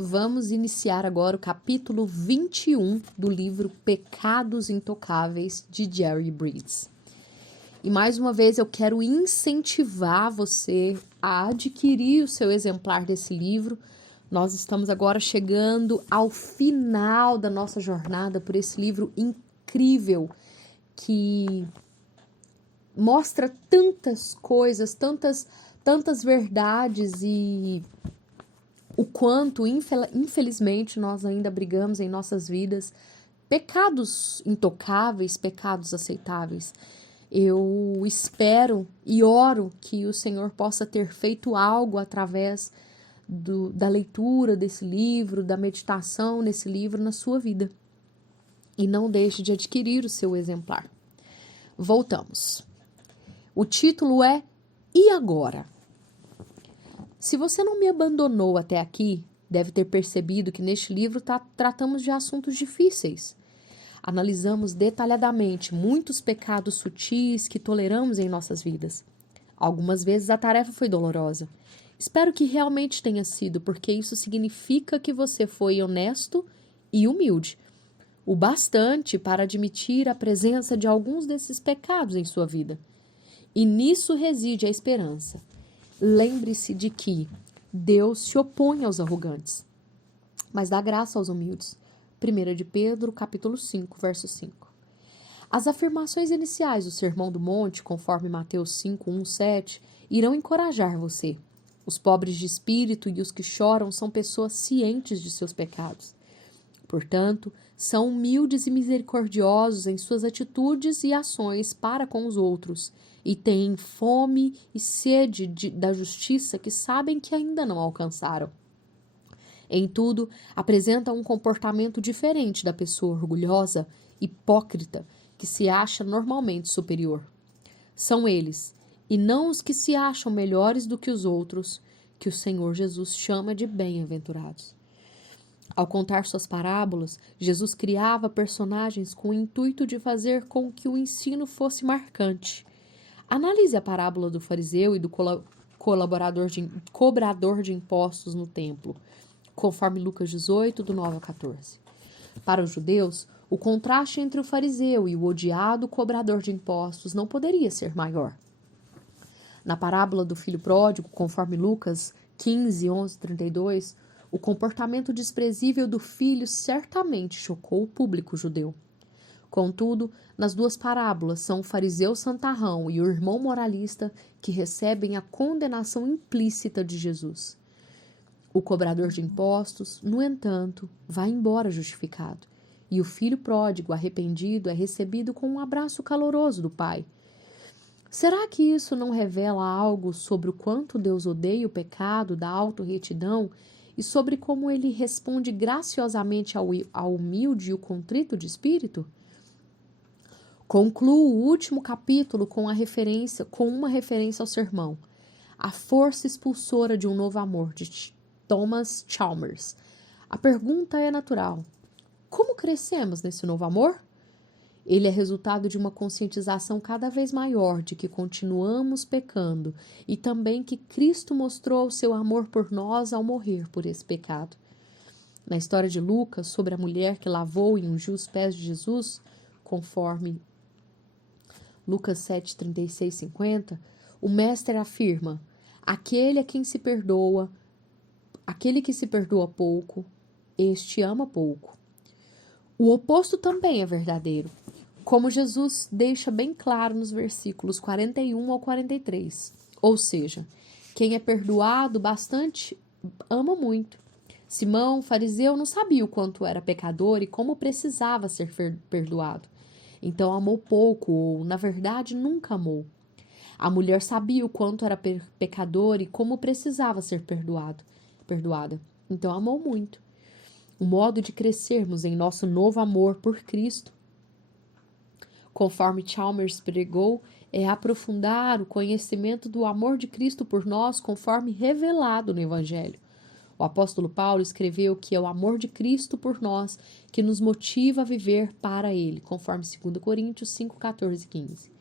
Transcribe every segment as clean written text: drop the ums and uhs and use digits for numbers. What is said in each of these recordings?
Vamos iniciar agora o capítulo 21 do livro Pecados Intocáveis, de Jerry Bridges. E mais uma vez eu quero incentivar você a adquirir o seu exemplar desse livro. Nós estamos agora chegando ao final da nossa jornada por esse livro incrível que mostra tantas coisas, tantas verdades e o quanto, infelizmente, nós ainda brigamos em nossas vidas, pecados intocáveis, pecados aceitáveis. Eu espero e oro que o Senhor possa ter feito algo através da leitura desse livro, da meditação nesse livro na sua vida. E não deixe de adquirir o seu exemplar. Voltamos. O título é E Agora? Se você não me abandonou até aqui, deve ter percebido que neste livro tratamos de assuntos difíceis. Analisamos detalhadamente muitos pecados sutis que toleramos em nossas vidas. Algumas vezes a tarefa foi dolorosa. Espero que realmente tenha sido, porque isso significa que você foi honesto e humilde, o bastante para admitir a presença de alguns desses pecados em sua vida. E nisso reside a esperança. Lembre-se de que Deus se opõe aos arrogantes, mas dá graça aos humildes. 1 de Pedro, capítulo 5, verso 5. As afirmações iniciais do Sermão do Monte, conforme Mateus 5, 1, 7, irão encorajar você. Os pobres de espírito e os que choram são pessoas cientes de seus pecados. Portanto, são humildes e misericordiosos em suas atitudes e ações para com os outros, e têm fome e sede da justiça que sabem que ainda não alcançaram. Em tudo, apresentam um comportamento diferente da pessoa orgulhosa, hipócrita, que se acha normalmente superior. São eles, e não os que se acham melhores do que os outros, que o Senhor Jesus chama de bem-aventurados. Ao contar suas parábolas, Jesus criava personagens com o intuito de fazer com que o ensino fosse marcante. Analise a parábola do fariseu e do cobrador de impostos no templo, conforme Lucas 18, do 9 ao 14. Para os judeus, o contraste entre o fariseu e o odiado cobrador de impostos não poderia ser maior. Na parábola do filho pródigo, conforme Lucas 15, 11, 32, o comportamento desprezível do filho certamente chocou o público judeu. Contudo, nas duas parábolas são o fariseu santarrão e o irmão moralista que recebem a condenação implícita de Jesus. O cobrador de impostos, no entanto, vai embora justificado, e o filho pródigo arrependido é recebido com um abraço caloroso do pai. Será que isso não revela algo sobre o quanto Deus odeia o pecado da autorretidão e sobre como ele responde graciosamente ao humilde e o contrito de espírito? Concluo o último capítulo com uma referência ao sermão, A Força Expulsora de um Novo Amor, de Thomas Chalmers. A pergunta é natural: como crescemos nesse novo amor? Ele é resultado de uma conscientização cada vez maior de que continuamos pecando e também que Cristo mostrou o seu amor por nós ao morrer por esse pecado. Na história de Lucas, sobre a mulher que lavou e ungiu os pés de Jesus, conforme Lucas 7, 36, 50, o mestre afirma: aquele que se perdoa pouco, este ama pouco. O oposto também é verdadeiro, como Jesus deixa bem claro nos versículos 41 ao 43. Ou seja, quem é perdoado bastante ama muito. Simão, fariseu, não sabia o quanto era pecador e como precisava ser perdoado. Então amou pouco, ou, na verdade, nunca amou. A mulher sabia o quanto era pecador e como precisava ser perdoada. Então amou muito. O modo de crescermos em nosso novo amor por Cristo, conforme Chalmers pregou, é aprofundar o conhecimento do amor de Cristo por nós, conforme revelado no Evangelho. O apóstolo Paulo escreveu que é o amor de Cristo por nós que nos motiva a viver para Ele, conforme 2 Coríntios 5, 14 e 15.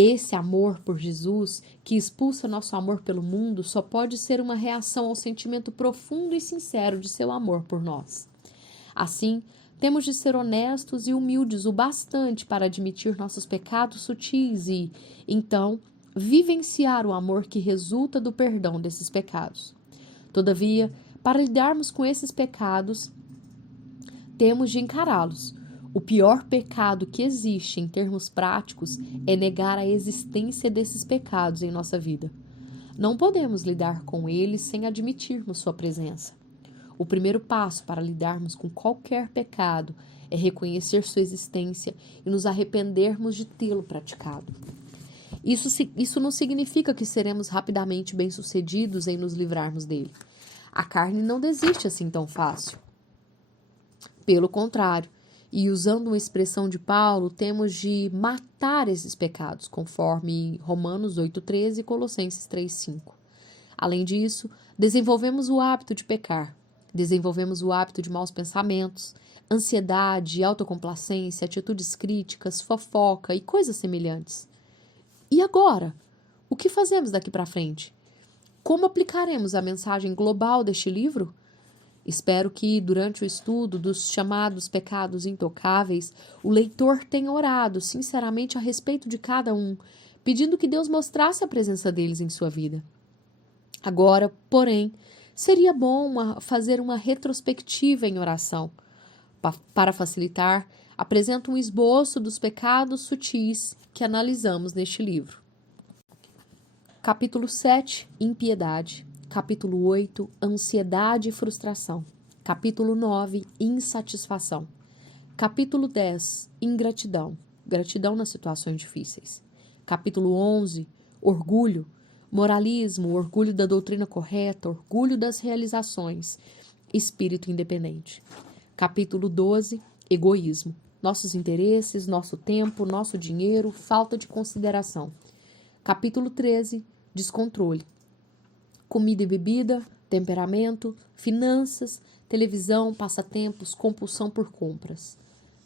Esse amor por Jesus, que expulsa nosso amor pelo mundo, só pode ser uma reação ao sentimento profundo e sincero de seu amor por nós. Assim, temos de ser honestos e humildes o bastante para admitir nossos pecados sutis e, então, vivenciar o amor que resulta do perdão desses pecados. Todavia, para lidarmos com esses pecados, temos de encará-los. O pior pecado que existe em termos práticos é negar a existência desses pecados em nossa vida. Não podemos lidar com eles sem admitirmos sua presença. O primeiro passo para lidarmos com qualquer pecado é reconhecer sua existência e nos arrependermos de tê-lo praticado. Isso não significa que seremos rapidamente bem-sucedidos em nos livrarmos dele. A carne não desiste assim tão fácil. Pelo contrário, e usando uma expressão de Paulo, temos de matar esses pecados, conforme Romanos 8,13 e Colossenses 3,5. Além disso, desenvolvemos o hábito de pecar, desenvolvemos o hábito de maus pensamentos, ansiedade, autocomplacência, atitudes críticas, fofoca e coisas semelhantes. E agora? O que fazemos daqui para frente? Como aplicaremos a mensagem global deste livro? Espero que, durante o estudo dos chamados pecados intocáveis, o leitor tenha orado sinceramente a respeito de cada um, pedindo que Deus mostrasse a presença deles em sua vida. Agora, porém, seria bom fazer uma retrospectiva em oração. Para facilitar, apresento um esboço dos pecados sutis que analisamos neste livro. Capítulo 7, Impiedade. Capítulo 8, Ansiedade e Frustração. Capítulo 9, Insatisfação. Capítulo 10, Ingratidão. Gratidão nas situações difíceis. Capítulo 11, Orgulho. Moralismo, orgulho da doutrina correta, orgulho das realizações. Espírito independente. Capítulo 12, Egoísmo. Nossos interesses, nosso tempo, nosso dinheiro, falta de consideração. Capítulo 13, Descontrole. Comida e bebida, temperamento, finanças, televisão, passatempos, compulsão por compras.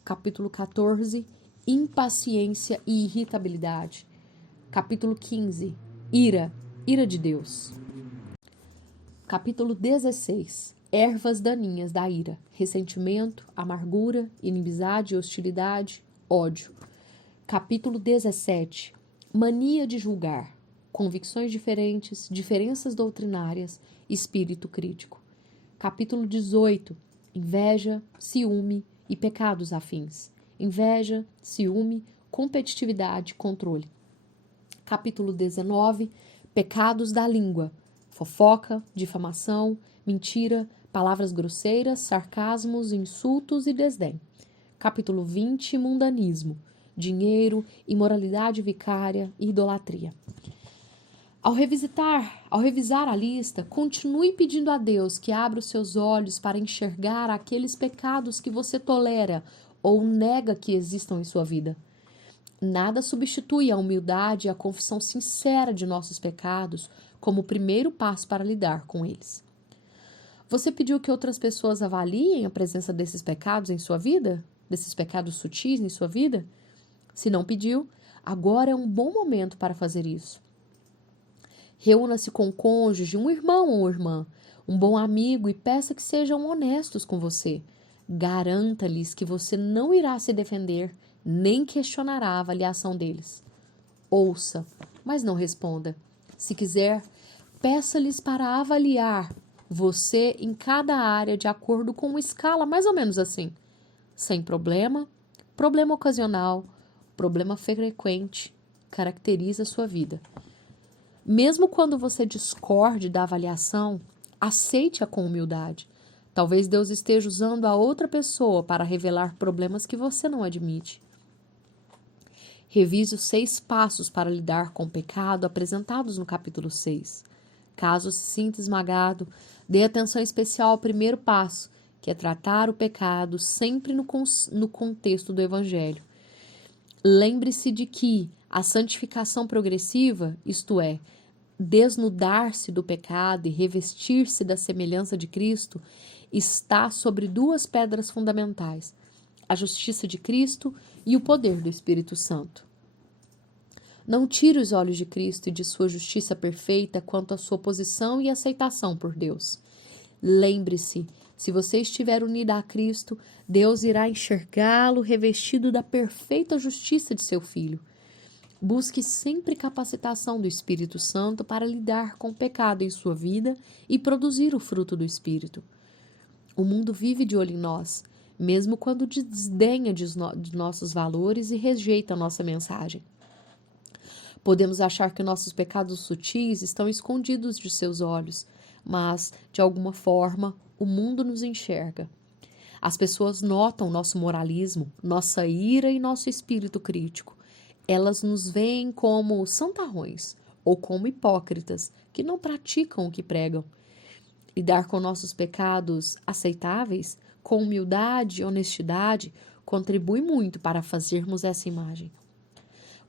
Capítulo 14, Impaciência e irritabilidade. Capítulo 15, Ira de Deus. Capítulo 16, Ervas daninhas da ira, ressentimento, amargura, inimizade, hostilidade, ódio. Capítulo 17, Mania de julgar. Convicções diferentes, diferenças doutrinárias, espírito crítico. Capítulo 18, Inveja, ciúme e pecados afins. Inveja, ciúme, competitividade, controle. Capítulo 19, Pecados da língua. Fofoca, difamação, mentira, palavras grosseiras, sarcasmos, insultos e desdém. Capítulo 20, Mundanismo. Dinheiro, imoralidade vicária e idolatria. Ao revisar a lista, continue pedindo a Deus que abra os seus olhos para enxergar aqueles pecados que você tolera ou nega que existam em sua vida. Nada substitui a humildade e a confissão sincera de nossos pecados como o primeiro passo para lidar com eles. Você pediu que outras pessoas avaliem a presença desses pecados em sua vida? Desses pecados sutis em sua vida? Se não pediu, agora é um bom momento para fazer isso. Reúna-se com o cônjuge, um irmão ou irmã, um bom amigo e peça que sejam honestos com você. Garanta-lhes que você não irá se defender, nem questionará a avaliação deles. Ouça, mas não responda. Se quiser, peça-lhes para avaliar você em cada área de acordo com uma escala mais ou menos assim. Sem problema, problema ocasional, problema frequente, caracteriza a sua vida. Mesmo quando você discorde da avaliação, aceite-a com humildade. Talvez Deus esteja usando a outra pessoa para revelar problemas que você não admite. Revise os 6 passos para lidar com o pecado apresentados no capítulo 6. Caso se sinta esmagado, dê atenção especial ao primeiro passo, que é tratar o pecado sempre no contexto do Evangelho. Lembre-se de que a santificação progressiva, isto é, desnudar-se do pecado e revestir-se da semelhança de Cristo, está sobre 2 pedras fundamentais: a justiça de Cristo e o poder do Espírito Santo. Não tire os olhos de Cristo e de sua justiça perfeita quanto à sua posição e aceitação por Deus. Lembre-se, se você estiver unido a Cristo, Deus irá enxergá-lo revestido da perfeita justiça de seu Filho. Busque sempre capacitação do Espírito Santo para lidar com o pecado em sua vida e produzir o fruto do Espírito. O mundo vive de olho em nós, mesmo quando desdenha de nossos valores e rejeita a nossa mensagem. Podemos achar que nossos pecados sutis estão escondidos de seus olhos, mas, de alguma forma, o mundo nos enxerga. As pessoas notam nosso moralismo, nossa ira e nosso espírito crítico. Elas nos veem como santarrões ou como hipócritas que não praticam o que pregam. Lidar com nossos pecados aceitáveis, com humildade e honestidade, contribui muito para fazermos essa imagem.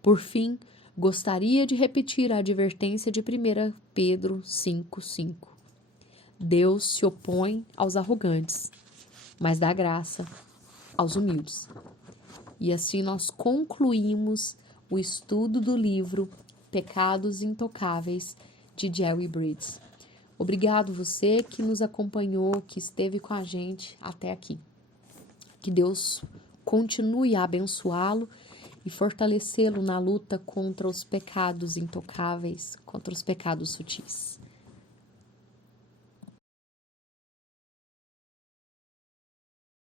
Por fim, gostaria de repetir a advertência de 1 Pedro 5,5. Deus se opõe aos arrogantes, mas dá graça aos humildes. E assim nós concluímos o estudo do livro Pecados Intocáveis, de Jerry Bridges. Obrigado você que nos acompanhou, que esteve com a gente até aqui. Que Deus continue a abençoá-lo e fortalecê-lo na luta contra os pecados intocáveis, contra os pecados sutis.